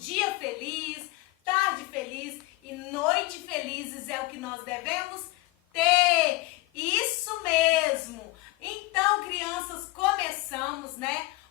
dia feliz, tarde feliz e noite felizes é o que nós devemos ter. Isso mesmo! Então, crianças, começamos,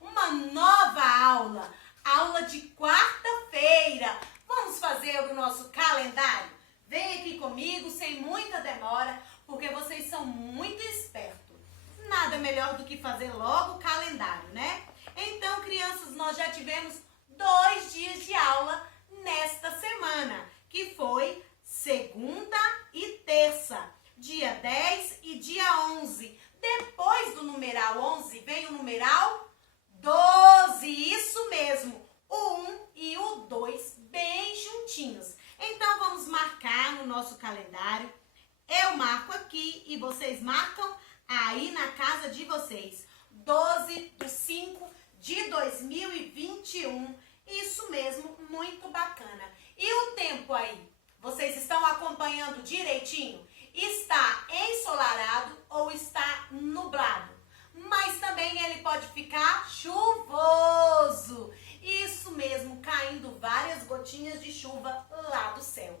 uma nova aula de quarta-feira. Vamos fazer o nosso calendário? Vem aqui comigo, sem muita demora, porque vocês são muito espertos. Nada melhor do que fazer logo o calendário, né? Então, crianças, nós já tivemos 2 dias de aula nesta semana, que foi segunda e terça, dia 10 e dia 11. Depois do numeral 11 vem o numeral 12, isso mesmo, o 1 e o 2 bem juntinhos. Então vamos marcar no nosso calendário. Eu marco aqui e vocês marcam aí na casa de vocês. 12/5/2021. Isso mesmo, muito bacana. E o tempo aí? Vocês estão acompanhando direitinho? Está ensolarado ou está nublado? Mas também ele pode ficar chuvoso. Isso mesmo, caindo várias gotinhas de chuva lá do céu.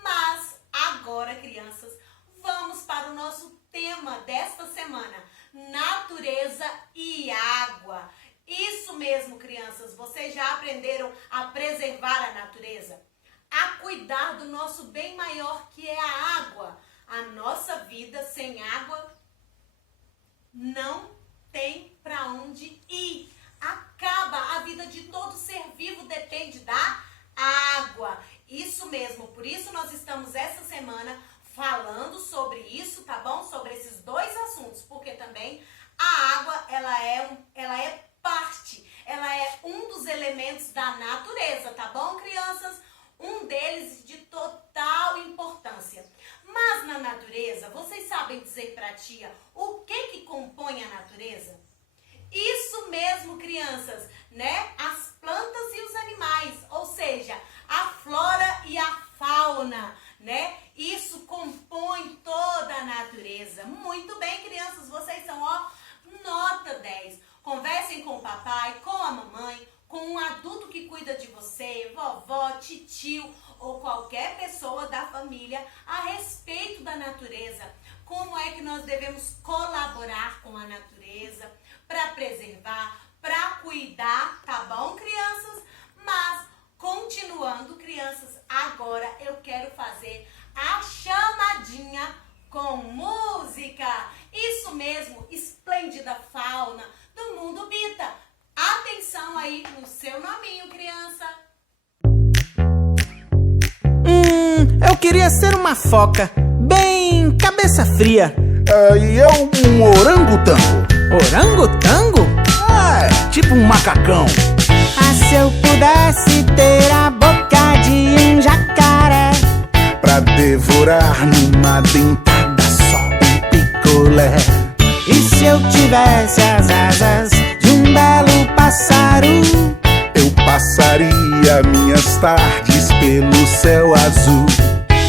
Mas agora, crianças, vamos para o nosso tema desta semana: natureza e água. Isso mesmo, crianças, vocês já aprenderam a preservar a natureza? A cuidar do nosso bem maior, que é a água. A nossa vida sem água não tem para onde ir. Acaba, a vida de todo ser vivo depende da água. Isso mesmo, por isso nós estamos essa semana falando sobre isso, tá bom? Sobre esses 2 assuntos, porque também a água, ela é parte, ela é um dos elementos da natureza, tá bom, crianças? Um deles de total importância. Mas na natureza, vocês sabem dizer pra tia o que compõe a natureza? Isso mesmo, crianças, As plantas e os animais, ou seja, a flora e a fauna, Isso compõe toda a natureza. Muito bem, crianças, vocês são, nota 10. Conversem com o papai, com a mamãe, com um adulto que cuida de você, vovó, titio ou qualquer pessoa da família a respeito da natureza. Como é que nós devemos colaborar com a natureza para preservar, para cuidar, tá bom, crianças? Mas, continuando, crianças, agora eu quero fazer a chamadinha com música. Isso mesmo, esplêndida fauna do mundo Bita. Atenção aí no seu nominho, criança. Eu queria ser uma foca, bem cabeça fria. E eu um orangotango. Orangotango? Tipo um macacão. Se eu pudesse ter a boca de um jacaré, Pra devorar numa dentada só um picolé. e se eu tivesse as asas de um belo pássaro, Eu passaria minhas tardes pelo céu azul.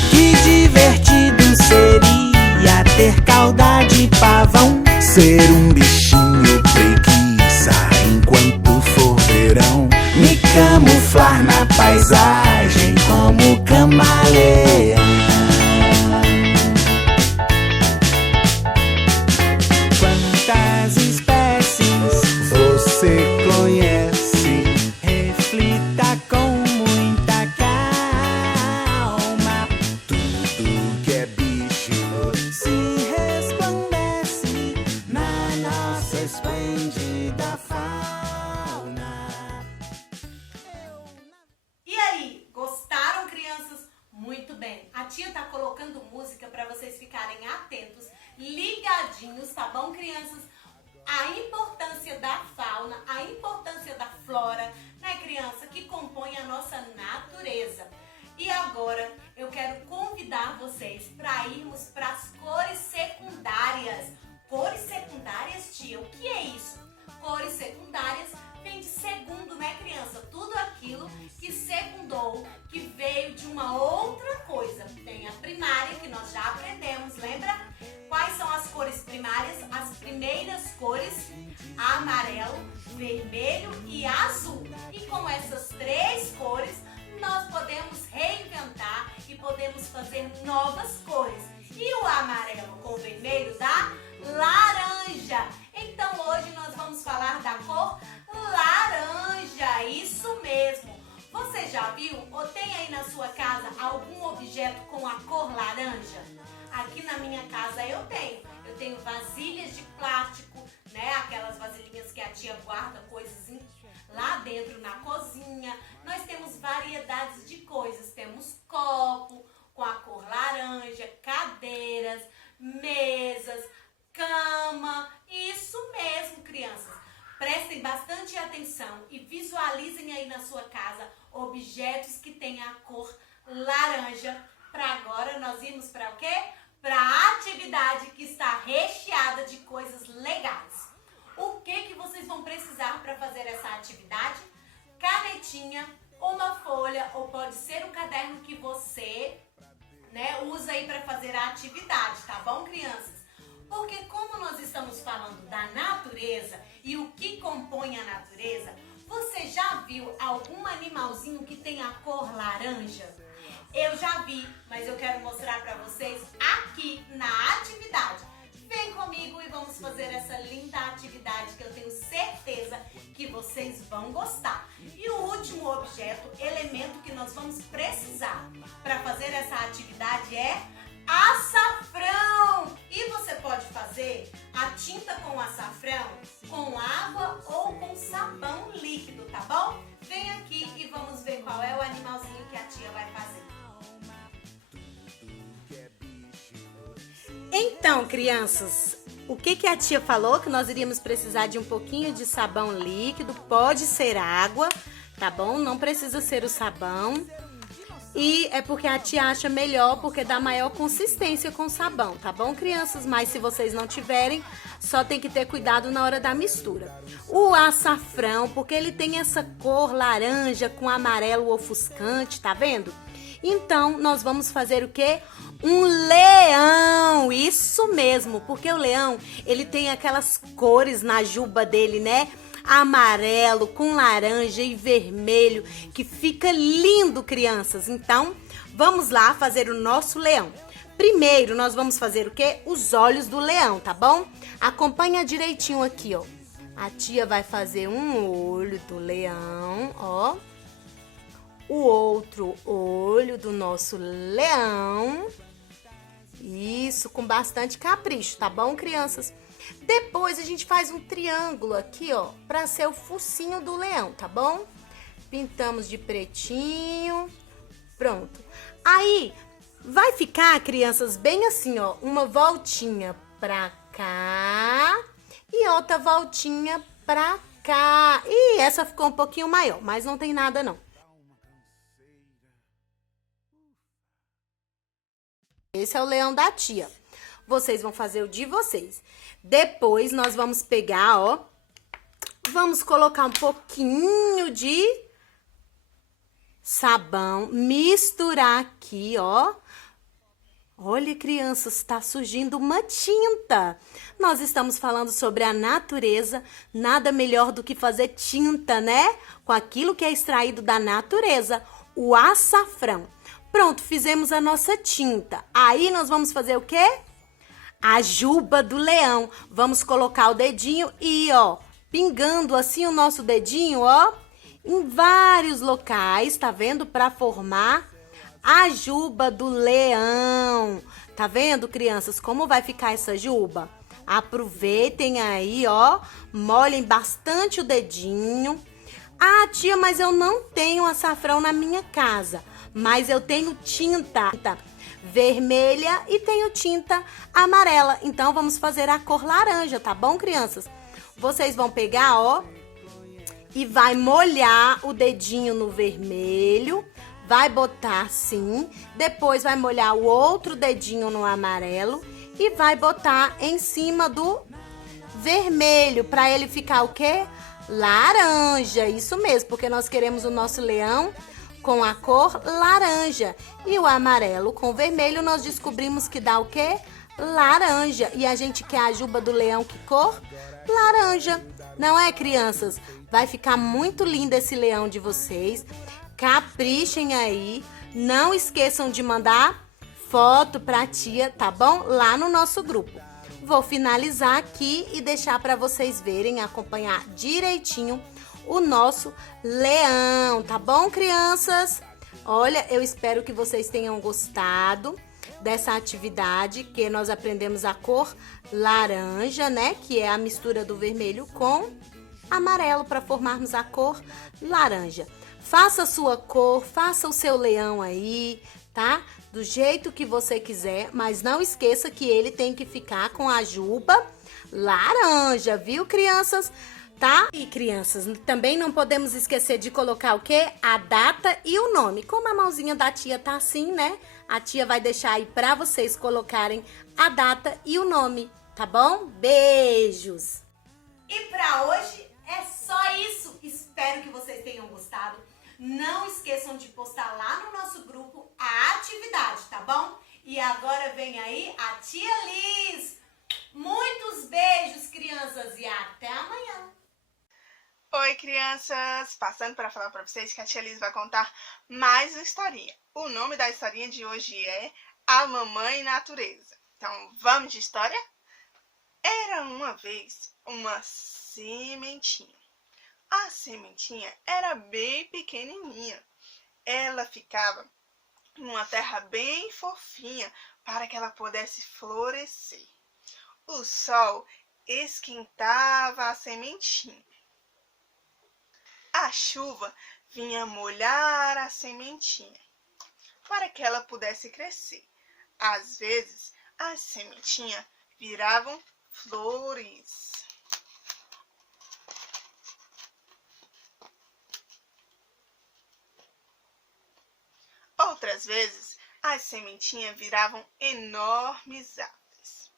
que divertido seria ter cauda de pavão, Ser um bichinho preguiça enquanto for verão. me camuflar na paisagem como camaleão. Quantas espécies Você conhece? reflita com muita calma, Tudo que é bicho se resplandece na nossa esplêndida fauna. E aí, gostaram, crianças? Muito bem. A tia tá colocando música para vocês ficarem atentos, ligadinhos, tá bom, crianças? A importância da fauna, a importância da flora, criança, que compõe a nossa natureza. E agora eu quero convidar vocês para irmos para as cores secundárias. Cores secundárias, tia, o que é isso? Cores secundárias vem de segundo, criança? Tudo aquilo que secundou, que veio de uma outra coisa. Tem a primária, que nós já aprendemos, lembra? Quais são as cores primárias? As primeiras cores: amarelo, vermelho e azul. E com essas 3 cores já viu ou tem aí na sua casa algum objeto com a cor laranja? Aqui na minha casa eu tenho. Eu tenho vasilhas de plástico, né? Aquelas vasilhinhas que a tia guarda coisas lá dentro na cozinha. Nós temos variedades de coisas. Temos copo com a cor laranja, cadeiras, mesas, cama. Isso mesmo, crianças. Prestem bastante atenção e visualizem aí na sua casa objetos que têm a cor laranja. Para agora nós irmos para o quê? Para a atividade que está recheada de coisas legais. O que vocês vão precisar para fazer essa atividade? Canetinha, uma folha ou pode ser o caderno que você, né, usa aí para fazer a atividade, tá bom, crianças? Porque como nós estamos falando da natureza e o que compõe a natureza, você já viu algum animalzinho que tem a cor laranja? Eu já vi, mas eu quero mostrar para vocês aqui na atividade. Vem comigo e vamos fazer essa linda atividade que eu tenho certeza que vocês vão gostar. E o último objeto, elemento que nós vamos precisar para fazer essa atividade é açafrão. E você pode fazer a tinta com açafrão com água ou com sabão líquido, tá bom? Vem aqui e vamos ver qual é o animalzinho que a tia vai fazer. Então, crianças, o que a tia falou? Que nós iríamos precisar de um pouquinho de sabão líquido, pode ser água, tá bom? Não precisa ser o sabão. E é porque a tia acha melhor, porque dá maior consistência com o sabão, tá bom, crianças? Mas se vocês não tiverem, só tem que ter cuidado na hora da mistura. O açafrão, porque ele tem essa cor laranja com amarelo ofuscante, tá vendo? Então, nós vamos fazer o quê? Um leão, isso mesmo, porque o leão, ele tem aquelas cores na juba dele, né? Amarelo, com laranja e vermelho, que fica lindo, crianças. Então, vamos lá fazer o nosso leão. Primeiro, nós vamos fazer o quê? Os olhos do leão, tá bom? Acompanha direitinho aqui, ó. A tia vai fazer um olho do leão, ó. O outro olho do nosso leão. Isso, com bastante capricho, tá bom, crianças? Depois a gente faz um triângulo aqui, ó, pra ser o focinho do leão, tá bom? Pintamos de pretinho. Pronto. Aí, vai ficar, crianças, bem assim, ó, uma voltinha pra cá e outra voltinha pra cá. E essa ficou um pouquinho maior, mas não tem nada, não. Esse é o leão da tia. Vocês vão fazer o de vocês. Depois, nós vamos pegar, ó. Vamos colocar um pouquinho de sabão. Misturar aqui, ó. Olha, crianças, tá surgindo uma tinta. Nós estamos falando sobre a natureza. Nada melhor do que fazer tinta, né? Com aquilo que é extraído da natureza. O açafrão. Pronto, fizemos a nossa tinta. Aí nós vamos fazer o quê? A juba do leão. Vamos colocar o dedinho e, ó, pingando assim o nosso dedinho, ó, em vários locais, tá vendo? Para formar a juba do leão. Tá vendo, crianças, como vai ficar essa juba? Aproveitem aí, ó, molhem bastante o dedinho. Ah, tia, mas eu não tenho açafrão na minha casa. Mas eu tenho tinta vermelha e tenho tinta amarela. Então, vamos fazer a cor laranja, tá bom, crianças? Vocês vão pegar, ó, e vai molhar o dedinho no vermelho. Vai botar assim. Depois, vai molhar o outro dedinho no amarelo. E vai botar em cima do vermelho, pra ele ficar o quê? Laranja, isso mesmo, porque nós queremos o nosso leão com a cor laranja. E o amarelo com o vermelho, nós descobrimos que dá o quê? Laranja. E a gente quer a juba do leão, que cor? Laranja. Não é, crianças? Vai ficar muito lindo esse leão de vocês. Caprichem aí. Não esqueçam de mandar foto pra tia, tá bom? Lá no nosso grupo. Vou finalizar aqui e deixar para vocês verem, acompanhar direitinho o nosso leão, tá bom, crianças? Olha, eu espero que vocês tenham gostado dessa atividade, que nós aprendemos a cor laranja, né? Que é a mistura do vermelho com amarelo para formarmos a cor laranja. Faça a sua cor, faça o seu leão aí, tá? Do jeito que você quiser, mas não esqueça que ele tem que ficar com a juba laranja, viu, crianças? Tá? E crianças, também não podemos esquecer de colocar o quê? A data e o nome. Como a mãozinha da tia tá assim, né? A tia vai deixar aí pra vocês colocarem a data e o nome, tá bom? Beijos! E pra hoje é só isso. Espero que vocês tenham gostado. Não esqueçam de postar lá no nosso grupo a atividade, tá bom? E agora vem aí a tia Liz. Muitos beijos, crianças, e até amanhã! Oi, crianças! Passando para falar para vocês que a tia Liz vai contar mais uma historinha. O nome da historinha de hoje é A Mamãe Natureza. Então, vamos de história? Era uma vez uma sementinha. A sementinha era bem pequenininha. Ela ficava numa terra bem fofinha para que ela pudesse florescer. O sol esquentava a sementinha. A chuva vinha molhar a sementinha para que ela pudesse crescer. Às vezes, as sementinhas viravam flores. Outras vezes, as sementinhas viravam enormes árvores.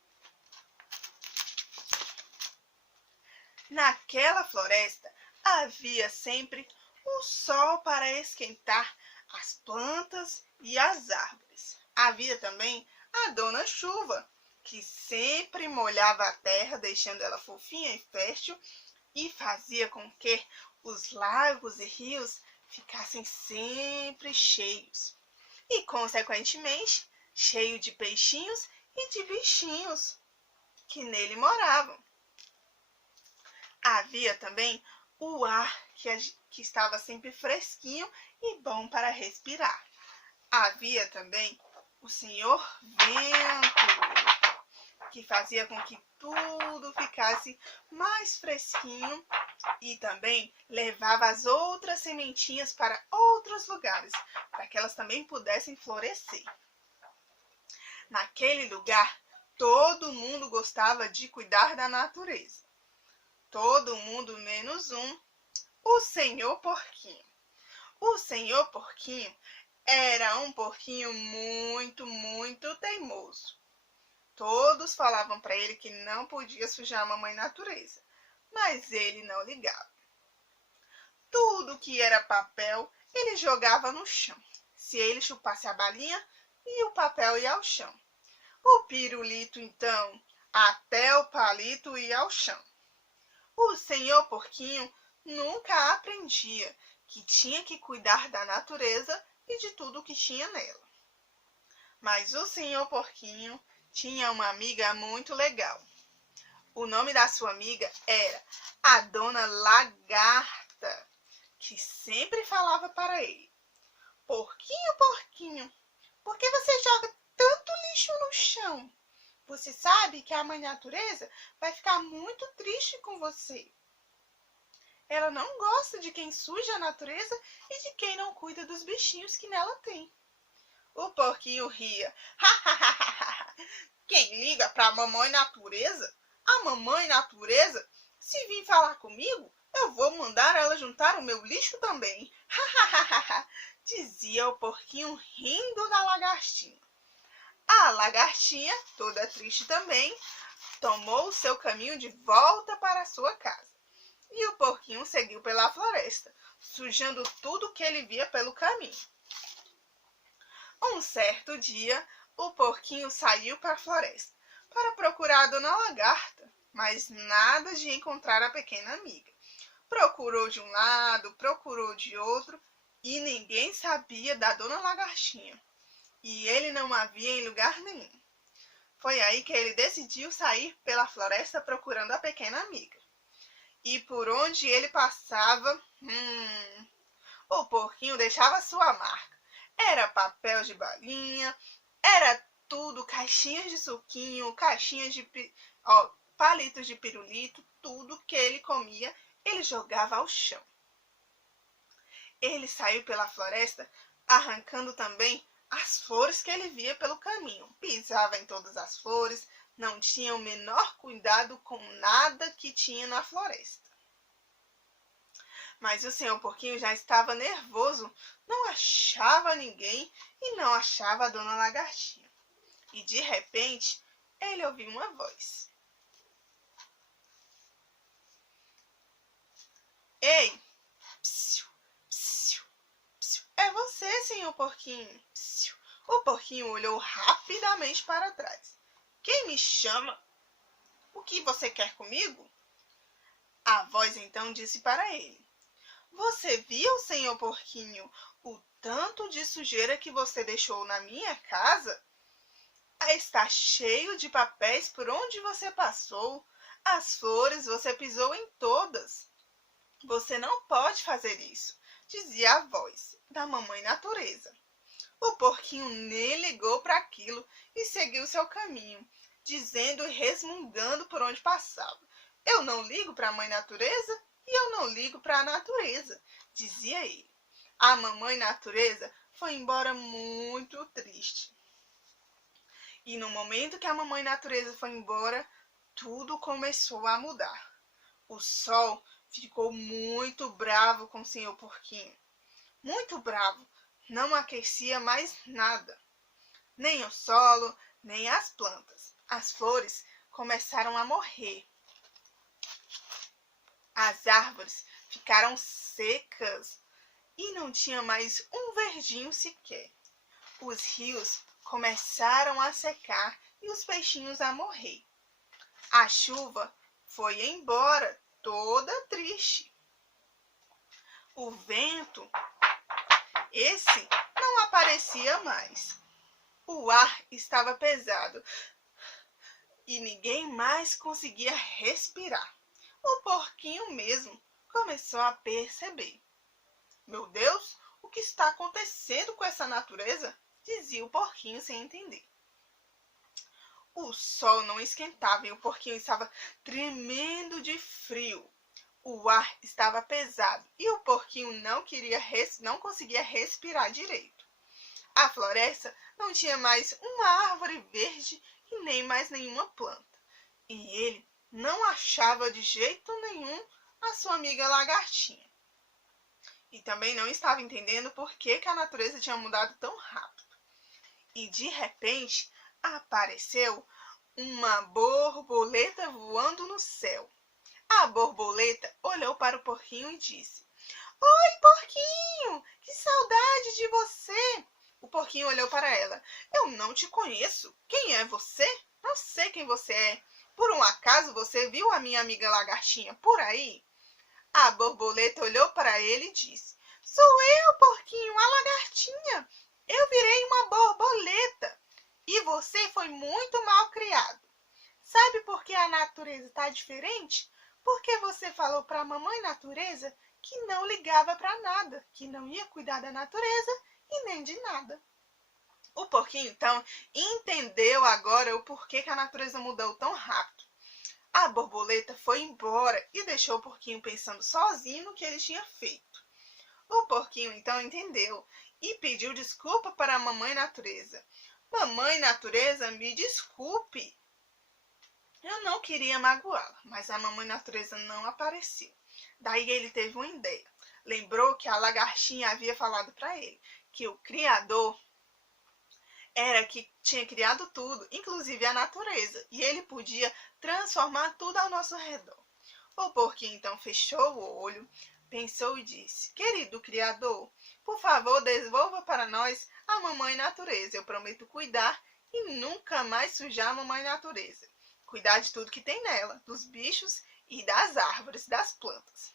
Naquela floresta, havia sempre o sol para esquentar as plantas e as árvores. Havia também a Dona Chuva, que sempre molhava a terra, deixando ela fofinha e fértil, e fazia com que os lagos e rios ficassem sempre cheios. E, consequentemente, cheio de peixinhos e de bichinhos que nele moravam. Havia também o ar que estava sempre fresquinho e bom para respirar. Havia também o Senhor Vento, que fazia com que tudo ficasse mais fresquinho e também levava as outras sementinhas para outros lugares, para que elas também pudessem florescer. Naquele lugar, todo mundo gostava de cuidar da natureza. Todo mundo menos o Senhor Porquinho. O Senhor Porquinho era um porquinho muito teimoso. Todos falavam para ele que não podia sujar a mamãe natureza, mas ele não ligava. Tudo que era papel, ele jogava no chão. Se ele chupasse a balinha, e o papel ia ao chão. O pirulito, então, até o palito ia ao chão. O Senhor Porquinho nunca aprendia que tinha que cuidar da natureza e de tudo que tinha nela. Mas o Senhor Porquinho tinha uma amiga muito legal. O nome da sua amiga era a Dona Lagarta, que sempre falava para ele: Porquinho, porquinho, por que você joga tanto lixo no chão? Você sabe que a mãe natureza vai ficar muito triste com você. Ela não gosta de quem suja a natureza e de quem não cuida dos bichinhos que nela tem. O porquinho ria. Quem liga para a mamãe natureza? A mamãe natureza, se vir falar comigo, eu vou mandar ela juntar o meu lixo também. Dizia o porquinho rindo da lagartinha. A lagartinha, toda triste também, tomou o seu caminho de volta para a sua casa. E o porquinho seguiu pela floresta, sujando tudo que ele via pelo caminho. Um certo dia, o porquinho saiu para a floresta para procurar a Dona Lagarta, mas nada de encontrar a pequena amiga. Procurou de um lado, procurou de outro e ninguém sabia da Dona Lagartinha. E ele não a via em lugar nenhum. Foi aí que ele decidiu sair pela floresta procurando a pequena amiga. E por onde ele passava, o porquinho deixava sua marca. Era papel de balinha, era tudo, caixinhas de suquinho, caixinhas de palitos de pirulito, tudo que ele comia, ele jogava ao chão. Ele saiu pela floresta arrancando também as flores que ele via pelo caminho. Pisava em todas as flores, não tinha o menor cuidado com nada que tinha na floresta. Mas o senhor porquinho já estava nervoso, não achava ninguém e não achava a dona lagartinha. E de repente, ele ouviu uma voz. Ei, psiu, psiu, psiu, é você, senhor porquinho. Psiu. O porquinho olhou rapidamente para trás. Quem me chama? O que você quer comigo? A voz então disse para ele. Você viu, senhor porquinho, o tanto de sujeira que você deixou na minha casa? Está cheio de papéis por onde você passou. As flores você pisou em todas. Você não pode fazer isso, dizia a voz da mamãe natureza. O porquinho nem ligou para aquilo e seguiu seu caminho, dizendo e resmungando por onde passava. Eu não ligo para a mãe natureza e eu não ligo para a natureza, dizia ele. A mamãe natureza foi embora muito triste. E no momento que a mamãe natureza foi embora, tudo começou a mudar. O sol ficou muito bravo com o senhor porquinho. Muito bravo, não aquecia mais nada. Nem o solo, nem as plantas. As flores começaram a morrer. As árvores ficaram secas e não tinha mais um verdinho sequer. Os rios começaram a secar e os peixinhos a morrer. A chuva foi embora, toda triste. O vento, esse não aparecia mais. O ar estava pesado e ninguém mais conseguia respirar. O porquinho mesmo começou a perceber. Meu Deus, o que está acontecendo com essa natureza? Dizia o porquinho sem entender. O sol não esquentava e o porquinho estava tremendo de frio. O ar estava pesado e o porquinho não conseguia respirar direito. A floresta não tinha mais uma árvore verde e nem mais nenhuma planta. E ele não achava de jeito nenhum a sua amiga lagartinha. E também não estava entendendo por que a natureza tinha mudado tão rápido. E de repente apareceu uma borboleta voando no céu. A borboleta olhou para o porquinho e disse: Oi, porquinho! Que saudade de você! O porquinho olhou para ela. Eu não te conheço. Quem é você? Não sei quem você é. Por um acaso você viu a minha amiga lagartinha por aí? A borboleta olhou para ele e disse: Sou eu, porquinho, a lagartinha. Eu virei uma borboleta. E você foi muito mal criado. Sabe por que a natureza está diferente? Porque você falou para a mamãe natureza que não ligava para nada, que não ia cuidar da natureza e nem de nada. O porquinho, então, entendeu agora o porquê que a natureza mudou tão rápido. A borboleta foi embora e deixou o porquinho pensando sozinho no que ele tinha feito. O porquinho, então, entendeu e pediu desculpa para a mamãe natureza. Mamãe natureza, me desculpe. Eu não queria magoá-la, mas a mamãe natureza não apareceu. Daí ele teve uma ideia. Lembrou que a lagartinha havia falado para ele que o Criador era que tinha criado tudo, inclusive a natureza, e ele podia transformar tudo ao nosso redor. O porquinho então fechou o olho, pensou e disse: Querido Criador, por favor, devolva para nós a mamãe natureza. Eu prometo cuidar e nunca mais sujar a mamãe natureza. Cuidar de tudo que tem nela, dos bichos e das árvores, das plantas.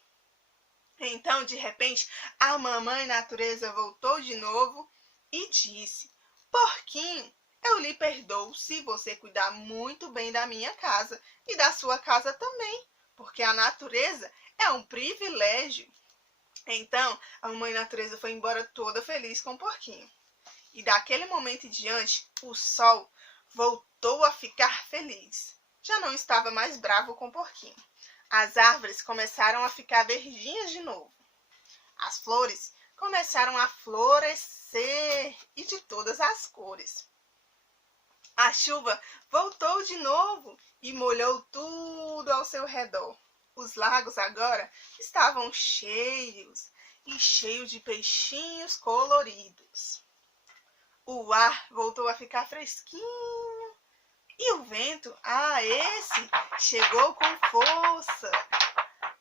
Então, de repente, a mamãe natureza voltou de novo e disse: Porquinho, eu lhe perdoo se você cuidar muito bem da minha casa e da sua casa também. porque a natureza é um privilégio. Então, a mamãe natureza foi embora toda feliz com o porquinho. E daquele momento em diante, o sol voltou a ficar feliz. Já não estava mais bravo com o porquinho. As árvores começaram a ficar verdinhas de novo. As flores começaram a florescer e de todas as cores. A chuva voltou de novo e molhou tudo ao seu redor. Os lagos agora estavam cheios e cheios de peixinhos coloridos. O ar voltou a ficar fresquinho e o vento, esse chegou com força.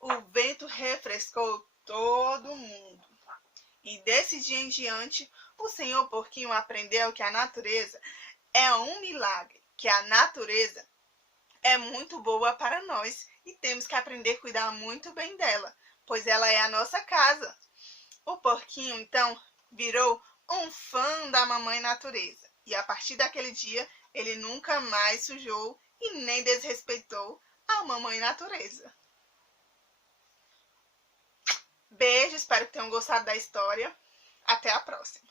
O vento refrescou todo mundo. E desse dia em diante, o senhor porquinho aprendeu que a natureza é um milagre, que a natureza é muito boa para nós e temos que aprender a cuidar muito bem dela, pois ela é a nossa casa. O porquinho, então, virou um fã da mamãe natureza. E a partir daquele dia, ele nunca mais sujou e nem desrespeitou a mamãe natureza. Beijo, espero que tenham gostado da história. Até a próxima.